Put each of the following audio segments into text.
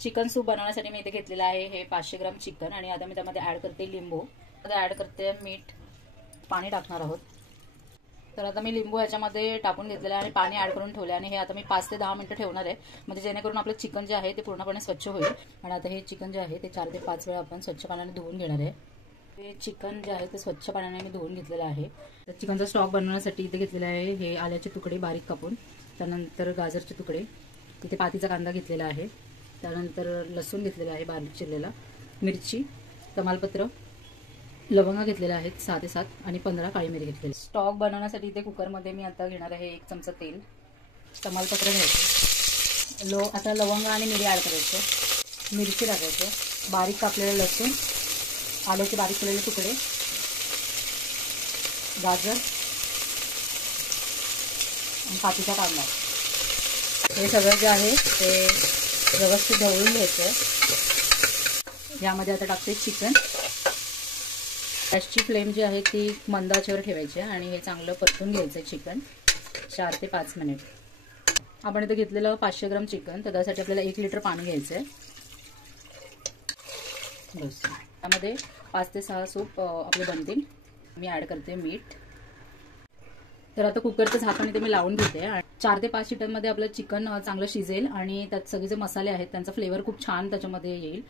Chicken soup बनवण्यासाठी मी इथे घेतलेला आहे हे 500 ग्राम चिकन आणि आता मी त्यामध्ये ऍड करते लिंबू, आता ऍड करते मीठ, पाणी टाकणार आहोत। तर आता मी लिंबू याच्यामध्ये टाकून घेतलेलं आहे आणि पाणी ऍड करून ठेवले आणि हे आता मी 5 ते 10 मिनिटं ठेवणार आहे, म्हणजे जेणेकरून आपलं चिकन जे आहे ते पूर्णपणे स्वच्छ होईल। आणि आता हे चिकन जे आहे ते 4 ते 5 वेळा आपण स्वच्छ पाण्याने धुवून घेणार आहे। हे चिकन जे आहे ते स्वच्छ पाण्याने मी धुवून घेतलेलं आहे। तर चिकनचा स्टॉक बनवण्यासाठी इथे घेतलेला आहे हे आल्याचे तुकडे बारीक कापून, त्यानंतर गाजरचे तुकडे, इथे पातीचा कांदा घेतलेला आहे, त्यानंतर लसूण घेतलेला आहे बारीक चिरलेला, मिरची, तमालपत्र, लवंगा घेतलेल्या आहेत 6 ते 7 आणि 15 काळी मिरी घेतलेली। स्टॉक बनवण्यासाठी इथे कुकरमध्ये मी आता घेणार आहे 1 चमचा तेल, तमालपत्र घ्यायचं, आता लवंगा आणि मिरी ऍड करायचं, मिरची टाकायचं, बारीक कापलेलं लसूण, आल्याचे बारीक केलेले तुकडे, गाजर आणि पातीचा कांदा, हे सगळं जे आहे ते व्यवस्थित ढवळून घ्यायचं। यामध्ये आता टाकते चिकन, गॅसची फ्लेम जी आहे ती मंद आचेवर ठेवायची आणि हे चांगलं परतून घ्यायचं चिकन 4 ते 5 मिनिट। आपण इथे घेतलेलं 500 ग्राम चिकन, तर त्यासाठी आपल्याला 1 लिटर पाणी घ्यायचं आहे। बस त्यामध्ये 5 ते 6 सूप आपले बनतील। मी ऍड करते मीठ। तर आता कुकरचं झाकण इथे मी लावून घेते आणि 4 ते 5 शिट्यांमध्ये आपलं चिकन चांगलं शिजेल आणि त्यात सगळे जे मसाले आहेत त्यांचा फ्लेवर खूप छान त्याच्यामध्ये येईल।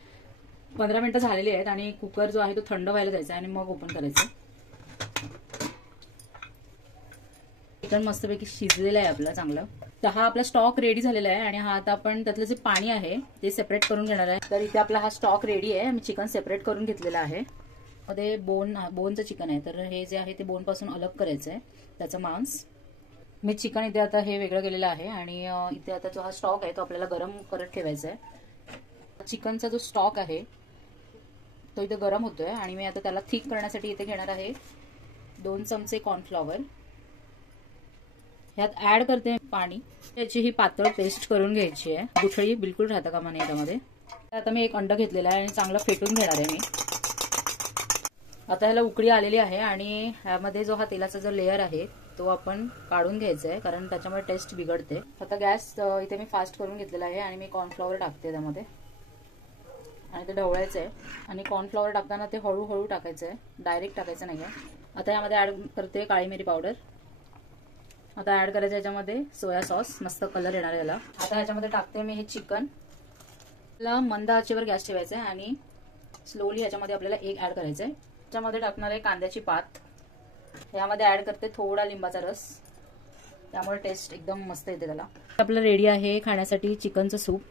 15 मिनिटं झालेली आहेत आणि कुकर जो आहे तो थंड व्हायला द्यायचा आणि मग ओपन करायचं। चिकन मस्तपैकी शिजलेलं आहे आपलं चांगलं। तर हा आपला स्टॉक रेडी झालेला आहे आणि हा आता आपण त्यातलं जे पाणी आहे ते सेपरेट करून घेणार आहे। तर इथे आपला हा स्टॉक रेडी आहे, मी चिकन सेपरेट करून घेतलेला आहे। मध्ये बोनचं चिकन आहे, तर हे जे आहे ते बोन पासून अलग करायचं आहे त्याचं मांस। मी चिकन इथे आता हे वेगळं केलेलं आहे आणि इथे आता जो हा स्टॉक आहे तो आपल्याला गरम करत ठेवायचा आहे। चिकनचा जो स्टॉक आहे तो इथे गरम होतोय आणि मी आता त्याला थिक करण्यासाठी इथे घेणार आहे 2 चमचे कॉर्नफ्लॉवर, ह्यात ऍड करते पाणी, याची ही पातळ पेस्ट करून घ्यायची आहे, गुठळी बिलकुल राहता कामा नये त्यामध्ये। आता मी 1 अंड घेतलेला आहे आणि चांगलं फेटून घेणार आहे मी। आता ह्याला उकळी आलेली आहे आणि ह्यामध्ये जो हा तेलाचा जो लेअर आहे तो आपण काढून घ्यायचा आहे, कारण त्याच्यामुळे टेस्ट बिघडते। आता गॅस इथे मी फास्ट करून घेतलेला आहे आणि मी कॉर्नफ्लॉवर टाकते त्यामध्ये आणि ते ढवळायचं आहे आणि कॉर्नफ्लॉवर टाकताना ते हळूहळू टाकायचं आहे, डायरेक्ट टाकायचं नाही आहे। आता यामध्ये ऍड करते काळी मिरी पावडर, आता ऍड करायचं याच्यामध्ये सोया सॉस, मस्त कलर येणार याला। आता याच्यामध्ये टाकते मी हे चिकन, मंद आचेवर गॅस ठेवायचा आहे आणि स्लोली याच्यामध्ये आपल्याला एग ऍड करायचं आहे। त्याच्यामध्ये टाकणार आहे कांद्याची पात, यामध्ये ऍड करते थोडा लिंबाचा रस, त्यामुळे टेस्ट एकदम मस्त येते त्याला। आपलं रेडी आहे खाण्यासाठी चिकनचं सूप।